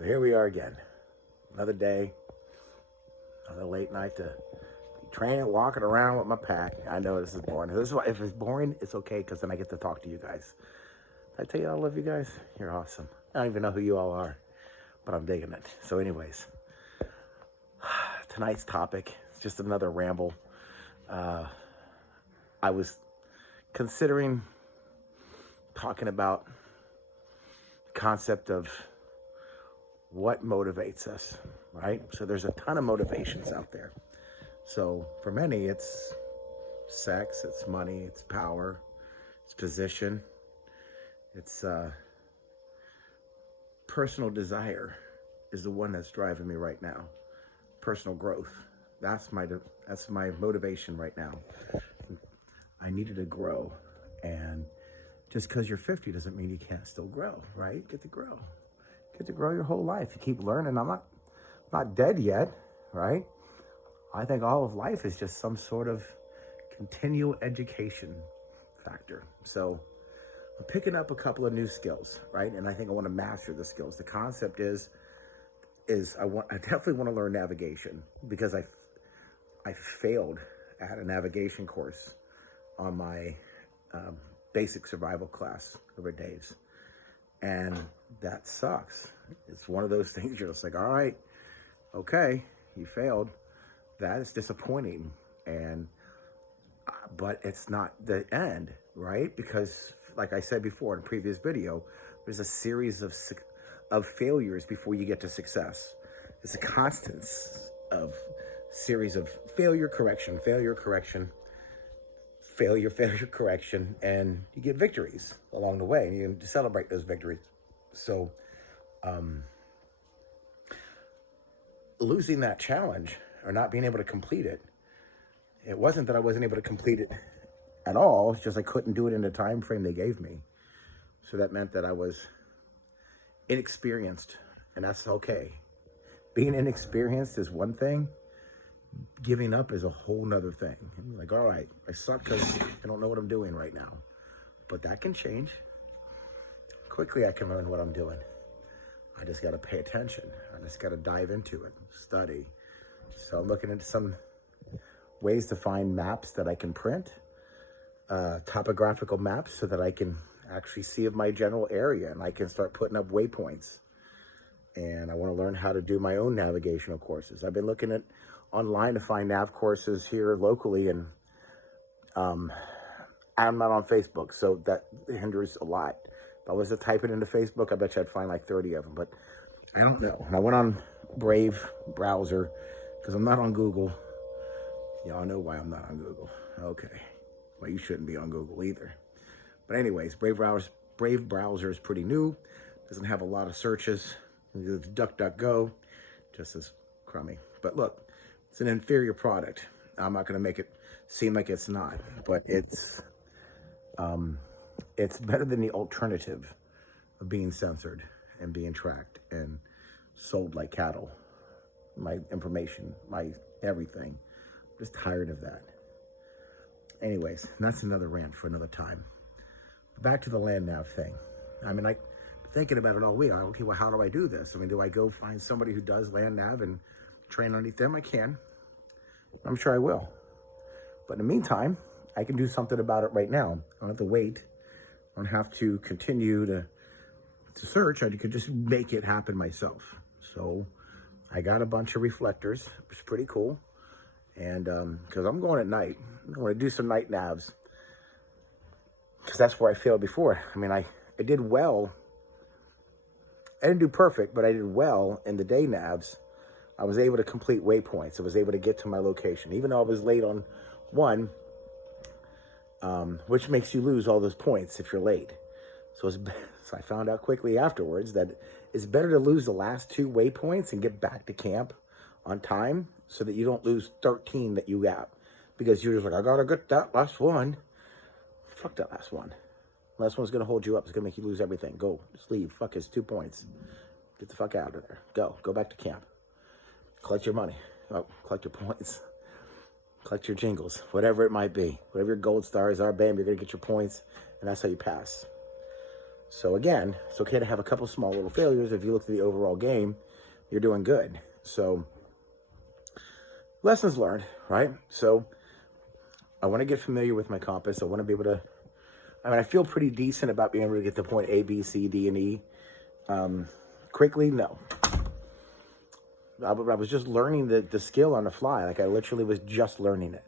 So here we are again. Another day, another late night to be training, walking around with my pack. I know this is boring. This is why, if it's boring, it's okay because then I get to talk to you guys. Did I tell you I love you guys? You're awesome. I don't even know who you all are, but I'm digging it. So anyways, tonight's topic is just another ramble. I was considering talking about the concept of what motivates us, right? So there's a ton of motivations out there. So for many, it's sex, it's money, it's power, it's position, it's personal desire is the one that's driving me right now. Personal growth. That's my motivation right now. I needed to grow, and just because you're 50 doesn't mean you can't still grow, right? Get to grow. Get to grow your whole life. You keep learning. I'm not dead yet, right? I think all of life is just some sort of continual education factor. So I'm picking up a couple of new skills, right? And I think I want to master the skills. The concept is I definitely want to learn navigation because I failed at a navigation course on my basic survival class over Dave's. And that sucks. It's one of those things you're just like, all right, okay, you failed. That is disappointing. But it's not the end, right? Because like I said before in a previous video, there's a series of failures before you get to success. It's a constant of series of failure, correction, and you get victories along the way, and you can celebrate those victories. So losing that challenge or not being able to complete it, it wasn't that I wasn't able to complete it at all. It's just I couldn't do it in the time frame they gave me. So that meant that I was inexperienced, and that's okay. Being inexperienced is one thing. Giving up is a whole nother thing. I'm like, all right, I suck because I don't know what I'm doing right now. But that can change. Quickly, I can learn what I'm doing. I just got to pay attention. I just got to dive into it, study. So I'm looking into some ways to find maps that I can print, topographical maps, so that I can actually see of my general area and I can start putting up waypoints. And I want to learn how to do my own navigational courses. I've been looking at online to find nav courses here locally, and I'm not on Facebook, so that hinders a lot. If I was to type it into Facebook, I bet you I'd find like 30 of them, but I don't know. And I went on Brave browser because I'm not on Google. Y'all know why I'm not on Google. Okay. Well, you shouldn't be on Google either. But anyways, Brave browser is pretty new. Doesn't have a lot of searches. It's DuckDuckGo, just as crummy. But look, it's an inferior product. I'm not going to make it seem like it's not, but it's better than the alternative of being censored and being tracked and sold like cattle. My information, my everything. I'm just tired of that. Anyways, that's another rant for another time. Back to the land nav thing. I mean, thinking about it all week. Okay, well, how do I do this? I mean, do I go find somebody who does land nav and train underneath them? I can. I'm sure I will. But in the meantime, I can do something about it right now. I don't have to wait. I don't have to continue to search. I could just make it happen myself. So I got a bunch of reflectors. It's pretty cool. And because I'm going at night, I'm going to do some night navs. Because that's where I failed before. I mean, I did well. I didn't do perfect, but I did well in the day navs. I was able to complete waypoints. I was able to get to my location, even though I was late on one, which makes you lose all those points if you're late. So I found out quickly afterwards that it's better to lose the last 2 waypoints and get back to camp on time so that you don't lose 13 that you got. Because you're just like, I gotta get that last one. Fuck that last one. Last one's going to hold you up. It's going to make you lose everything. Go. Just leave. Fuck, it's 2 points. Get the fuck out of there. Go. Go back to camp. Collect your money. Oh, collect your points. Collect your jingles. Whatever it might be. Whatever your gold stars are, bam, you're going to get your points. And that's how you pass. So again, it's okay to have a couple small little failures. If you look at the overall game, you're doing good. So lessons learned, right? So I want to get familiar with my compass. I want to be able to, I feel pretty decent about being able to get to point A, B, C, D, and E. Quickly, no. I was just learning the skill on the fly. Like I literally was just learning it.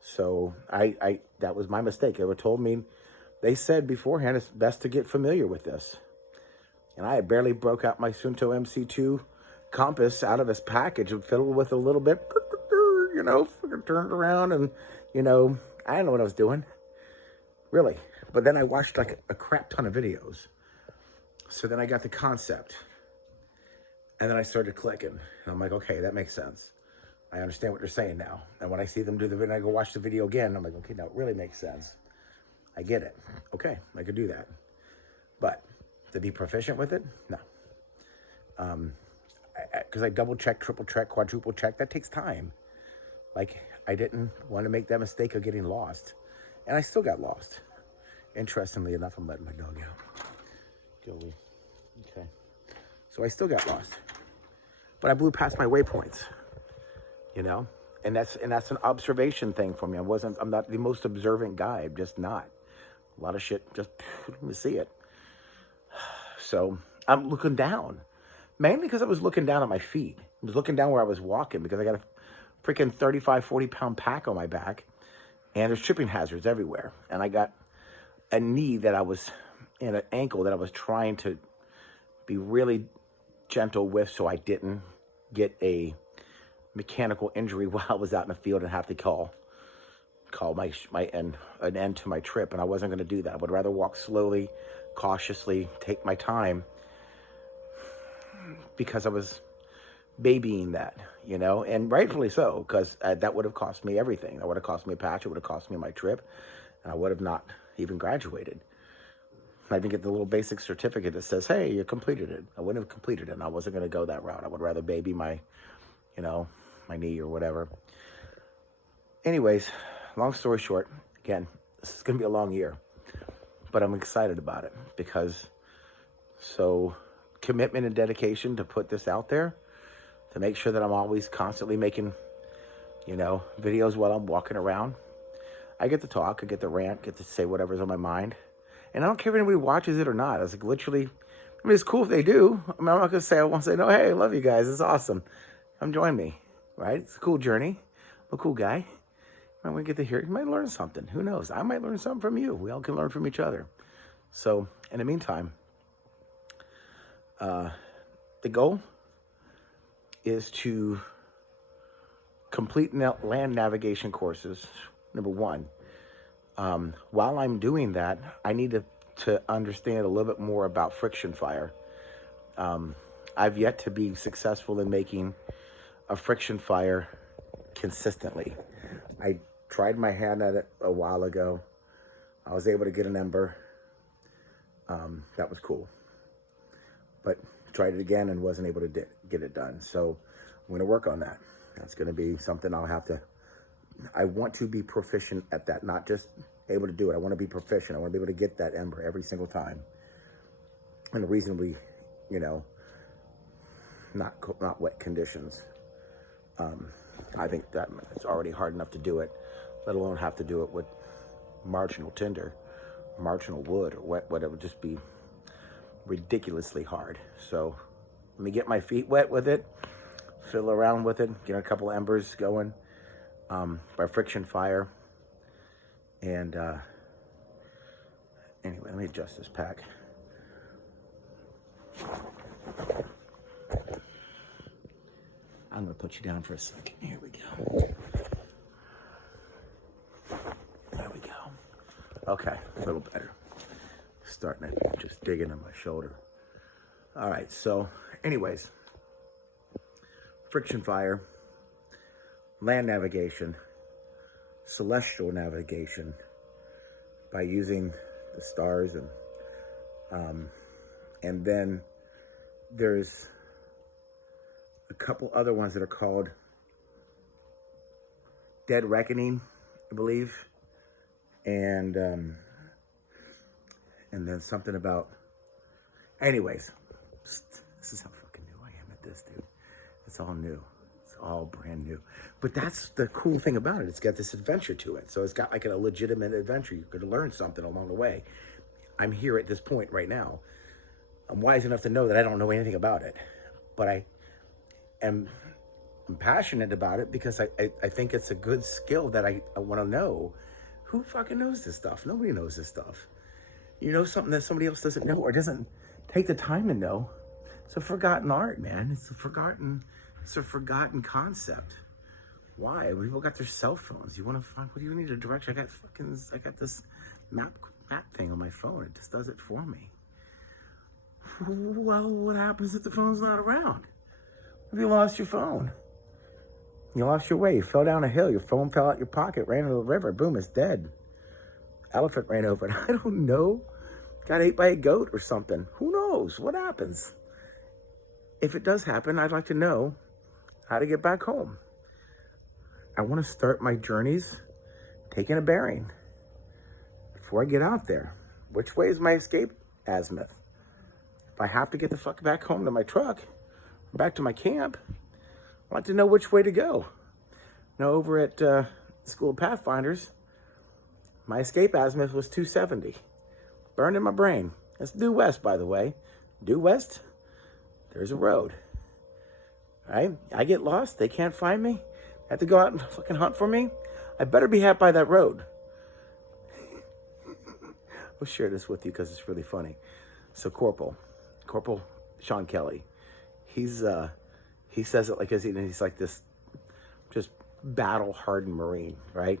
So that was my mistake. They were told me, they said beforehand, it's best to get familiar with this. And I barely broke out my Suunto MC2 compass out of this package and fiddled with a little bit, turned around and, I didn't know what I was doing, really. But then I watched like a crap ton of videos. So then I got the concept. And then I started clicking. And I'm like, okay, that makes sense. I understand what they're saying now. And when I see them do the video, I go watch the video again. I'm like, okay, now it really makes sense. I get it. Okay, I could do that. But to be proficient with it, no. Because I double check, triple check, quadruple check. That takes time. Like, I didn't want to make that mistake of getting lost. And I still got lost. Interestingly enough, I'm letting my dog out. Joey. Okay. So I still got lost. But I blew past my waypoints. And that's an observation thing for me. I'm not the most observant guy. I'm just not. A lot of shit just didn't even see it. So I'm looking down. Mainly because I was looking down at my feet. I was looking down where I was walking because I got a freaking 35, 40-pound pack on my back. And there's tripping hazards everywhere. And I got a knee that I was, and an ankle that I was trying to be really gentle with so I didn't get a mechanical injury while I was out in the field and have to call an end to my trip. And I wasn't going to do that. I would rather walk slowly, cautiously, take my time, because I was babying that, and rightfully so, because that would have cost me everything. That would have cost me a patch. It would have cost me my trip, and I would have not even graduated. I didn't get the little basic certificate that says, hey, you completed it. I wouldn't have completed it, and I wasn't going to go that route. I would rather baby my, my knee or whatever. Anyways, long story short, again, this is going to be a long year, but I'm excited about it because commitment and dedication to put this out there, to make sure that I'm always constantly making, videos while I'm walking around. I get to talk, I get to rant, get to say whatever's on my mind. And I don't care if anybody watches it or not. It's like literally, it's cool if they do. I'm not going to say, I won't say, no, hey, I love you guys. It's awesome. Come join me, right? It's a cool journey. I'm a cool guy. And we get to hear it. You might learn something. Who knows? I might learn something from you. We all can learn from each other. So in the meantime, the goal is to complete land navigation courses, number one. While I'm doing that, I need to understand a little bit more about friction fire. I've yet to be successful in making a friction fire consistently. I tried my hand at it a while ago. I was able to get an ember. That was cool. But tried it again and wasn't able to get it done. So I'm going to work on that. That's going to be something I want to be proficient at that, not just able to do it. I want to be proficient. I want to be able to get that ember every single time. And the reasonably, not wet conditions. I think that it's already hard enough to do it, let alone have to do it with marginal tinder, marginal wood, or what it would just be ridiculously hard. So let me get my feet wet with it, fiddle around with it, get a couple embers going by friction fire. And anyway, let me adjust this pack. I'm going to put you down for a second. Here we go. There we go. Okay, a little better. Starting to just dig into my shoulder. All right, so anyways, friction fire, land navigation, celestial navigation by using the stars, and then there's a couple other ones that are called Dead Reckoning, I believe, and then something about Anyways, this is how fucking new I am at this, dude. It's all new. It's all brand new. But that's the cool thing about it. It's got this adventure to it. So it's got like a legitimate adventure. You're going to learn something along the way. I'm here at this point right now. I'm wise enough to know that I don't know anything about it. But I'm passionate about it because I think it's a good skill that I want to know. Who fucking knows this stuff? Nobody knows this stuff. You know something that somebody else doesn't know or doesn't take the time to know. It's a forgotten art, man. It's a forgotten concept. Why? People got their cell phones. You want to find, what do you need a direction? I got this map thing on my phone. It just does it for me. Well, what happens if the phone's not around? If you lost your phone? You lost your way. You fell down a hill. Your phone fell out your pocket, ran into the river. Boom, it's dead. Elephant ran over it. I don't know. Got ate by a goat or something. Who knows? What happens? If it does happen, I'd like to know how to get back home. I want to start my journeys taking a bearing before I get out there. Which way is my escape azimuth? If I have to get the fuck back home to my truck, back to my camp, I'd like to know which way to go. Now, over at School of Pathfinders, my escape azimuth was 270. Burned in my brain. That's due west, by the way. Due west, there's a road. Right? I get lost. They can't find me. They have to go out and fucking hunt for me. I better be out by that road. I'll share this with you because it's really funny. So Corporal Sean Kelly, he says it like he's like this just battle-hardened Marine, right?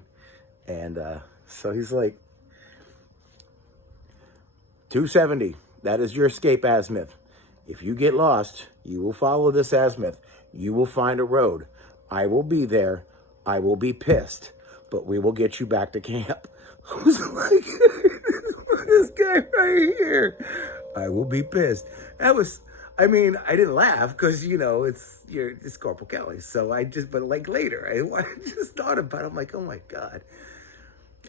And so he's like, 270, that is your escape azimuth. If you get lost, you will follow this azimuth. You will find a road. I will be there. I will be pissed, but we will get you back to camp. I was like, this guy right here. I will be pissed. I didn't laugh because, it's Corporal Kelly. So but like later, I just thought about it. I'm like, oh my God.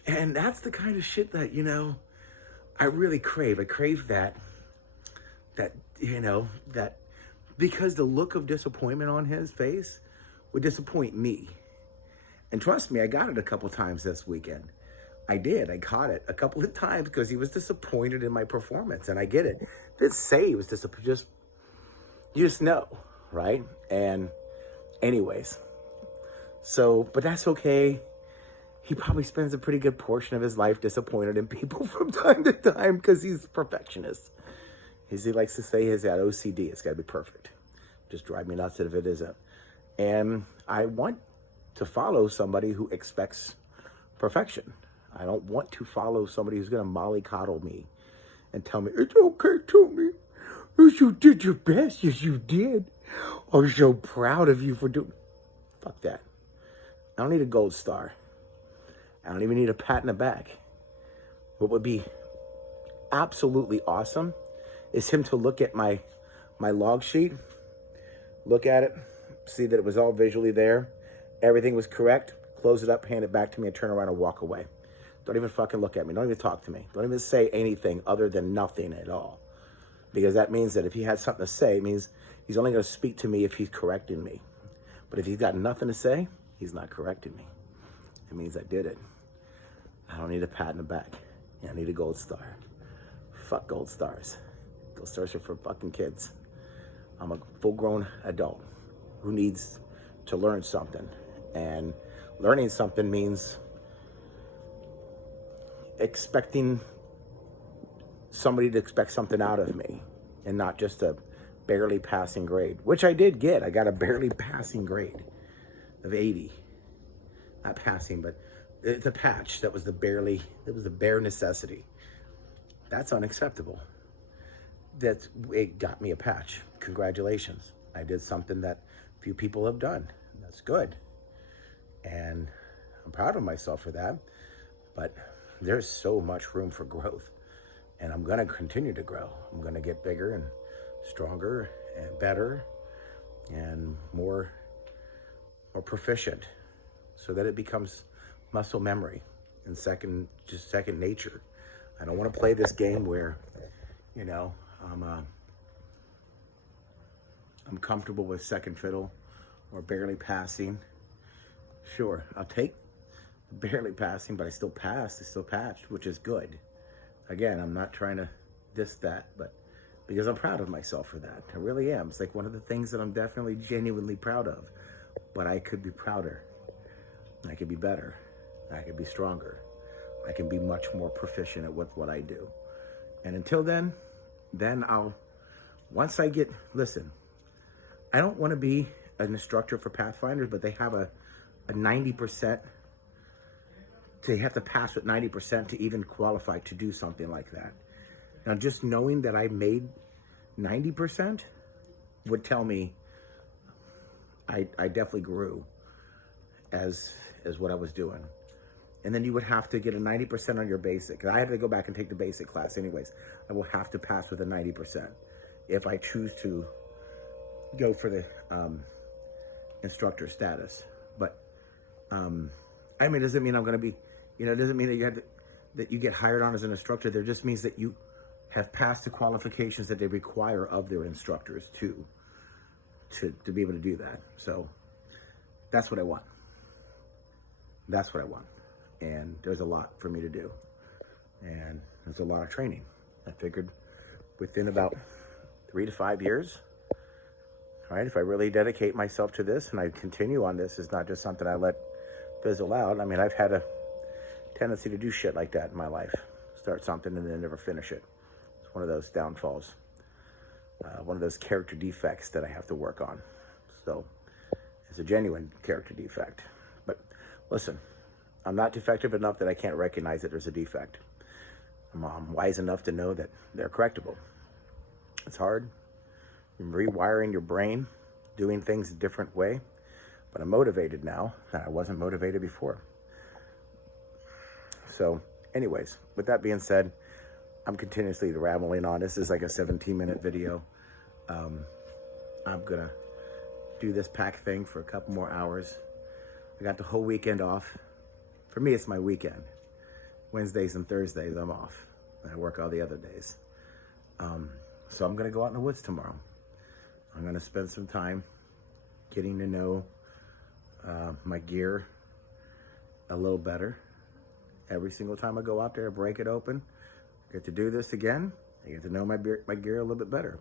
And that's the kind of shit that, I really crave. I crave that because the look of disappointment on his face would disappoint me. And trust me, I got it a couple times this weekend. I did. I caught it a couple of times because he was disappointed in my performance. And I get it. Didn't say he was disappointed. You just know, right? And anyways, but that's okay. He probably spends a pretty good portion of his life disappointed in people from time to time because he's a perfectionist. As he likes to say, he's got OCD. It's got to be perfect. Just drive me nuts if it isn't. And I want to follow somebody who expects perfection. I don't want to follow somebody who's going to mollycoddle me and tell me, it's okay, Tony. You did your best. Yes, you did. I'm so proud of you for doing. Fuck that. I don't need a gold star. I don't even need a pat in the back. What would be absolutely awesome is him to look at my log sheet, look at it, see that it was all visually there, everything was correct, close it up, hand it back to me, and turn around and walk away. Don't even fucking look at me. Don't even talk to me. Don't even say anything other than nothing at all. Because that means that if he had something to say, it means he's only going to speak to me if he's correcting me. But if he's got nothing to say, he's not correcting me. It means I did it. I don't need a pat in the back. I need a gold star. Fuck gold stars. Gold stars are for fucking kids. I'm a full-grown adult who needs to learn something. And learning something means expecting somebody to expect something out of me and not just a barely passing grade, which I did get. I got a barely passing grade of 80. Not passing, but it's a patch. That was the bare necessity. That's unacceptable. It got me a patch. Congratulations. I did something that few people have done. That's good. And I'm proud of myself for that. But there's so much room for growth. And I'm going to continue to grow. I'm going to get bigger and stronger and better and more proficient so that it becomes muscle memory and second nature. I don't want to play this game where, I'm I'm comfortable with second fiddle or barely passing. Sure, I'll take barely passing, but I still passed. I still patched, which is good. Again, I'm not trying to diss that, but because I'm proud of myself for that. I really am. It's like one of the things that I'm definitely genuinely proud of. But I could be prouder. I could be better. I could be stronger. I can be much more proficient at what I do. And until then once I get, listen, I don't want to be an instructor for Pathfinders, but they have a 90%, they have to pass with 90% to even qualify to do something like that. Now, just knowing that I made 90% would tell me I definitely grew as what I was doing. And then you would have to get a 90% on your basic. I had to go back and take the basic class anyways. I will have to pass with a 90% if I choose to go for the instructor status. But I mean, it doesn't mean I'm going to be, it doesn't mean that that you get hired on as an instructor. There just means that you have passed the qualifications that they require of their instructors to be able to do that. So that's what I want. That's what I want. And there's a lot for me to do. And there's a lot of training. I figured within about 3 to 5 years, all right, if I really dedicate myself to this and I continue on this, it's not just something I let fizzle out. I mean, I've had a tendency to do shit like that in my life. Start something and then never finish it. It's one of those downfalls. One of those character defects that I have to work on. So it's a genuine character defect. But listen, I'm not defective enough that I can't recognize that there's a defect. I'm wise enough to know that they're correctable. It's hard. I'm rewiring your brain, doing things a different way. But I'm motivated now that I wasn't motivated before. So anyways, with that being said, I'm continuously rambling on. This is like a 17-minute video. I'm going to do this pack thing for a couple more hours. I got the whole weekend off. For me, it's my weekend. Wednesdays and Thursdays, I'm off. I work all the other days. So I'm going to go out in the woods tomorrow. I'm going to spend some time getting to know my gear a little better. Every single time I go out there, break it open, get to do this again. I get to know my gear a little bit better.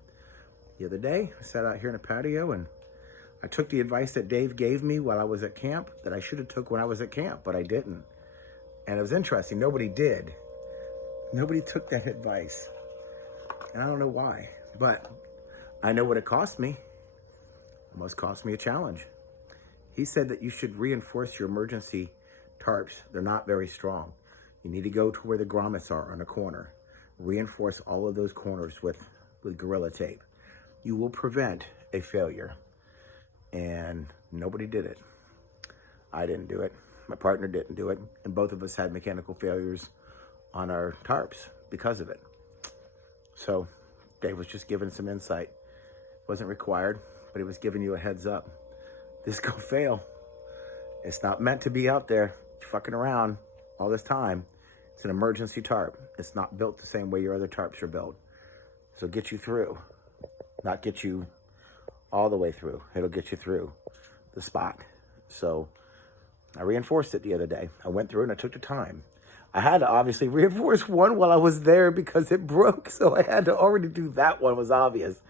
The other day, I sat out here in a patio and I took the advice that Dave gave me while I was at camp that I should have took when I was at camp, but I didn't. And it was interesting. Nobody did. Nobody took that advice. And I don't know why, but I know what it cost me. It must cost me a challenge. He said that you should reinforce your emergency tarps. They're not very strong. You need to go to where the grommets are on a corner. Reinforce all of those corners with Gorilla Tape. You will prevent a failure. And nobody did it. I didn't do it. My partner didn't do it. And both of us had mechanical failures on our tarps because of it. So Dave was just giving some insight. Wasn't required, but he was giving you a heads up. This go fail. It's not meant to be out there fucking around all this time. It's an emergency tarp. It's not built the same way your other tarps are built. So get you through. Not get you all the way through. It'll get you through the spot. So I reinforced it the other day. I went through and I took the time. I had to obviously reinforce one while I was there because it broke. So I had to already do that one, was obvious.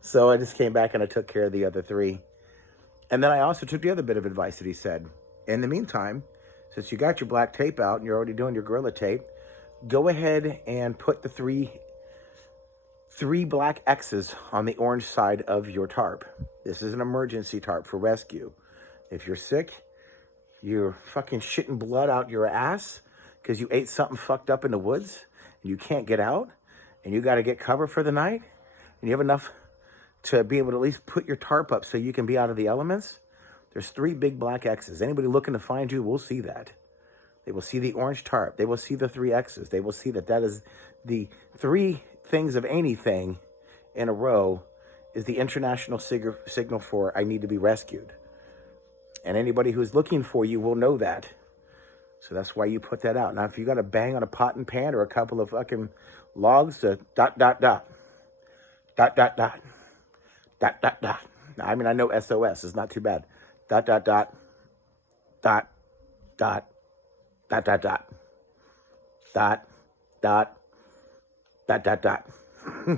So I just came back and I took care of the other 3. And then I also took the other bit of advice that he said. In the meantime, since you got your black tape out and you're already doing your Gorilla Tape, go ahead and put the three black X's on the orange side of your tarp. This is an emergency tarp for rescue. If you're sick, you're fucking shitting blood out your ass because you ate something fucked up in the woods and you can't get out and you got to get cover for the night and you have enough to be able to at least put your tarp up so you can be out of the elements, there's 3 big black X's. Anybody looking to find you will see that. They will see the orange tarp. They will see the 3 X's. They will see that that is the 3 things of anything in a row is the international signal for I need to be rescued. And anybody who's looking for you will know that. So that's why you put that out. Now, if you got to bang on a pot and pan or a couple of fucking logs to ... dot, dot, dot. I mean, I know SOS is not too bad. Dot, dot, dot, dot, dot, dot, dot, dot, dot, dot, dot, dot, dot.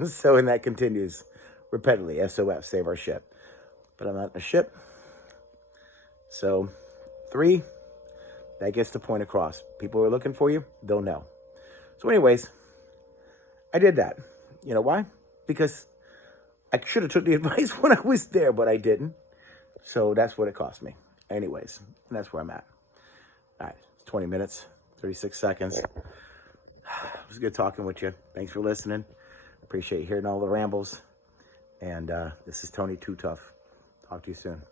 So, and that continues repeatedly. SOS, save our ship. But I'm not in a ship. So, 3, that gets the point across. People who are looking for you, they'll know. So anyways, I did that. You know why? Because I should have took the advice when I was there, but I didn't. So that's what it cost me. Anyways, and that's where I'm at. All right, 20 minutes, 36 seconds. It was good talking with you. Thanks for listening. Appreciate hearing all the rambles. And this is Tony Too Tough. Talk to you soon.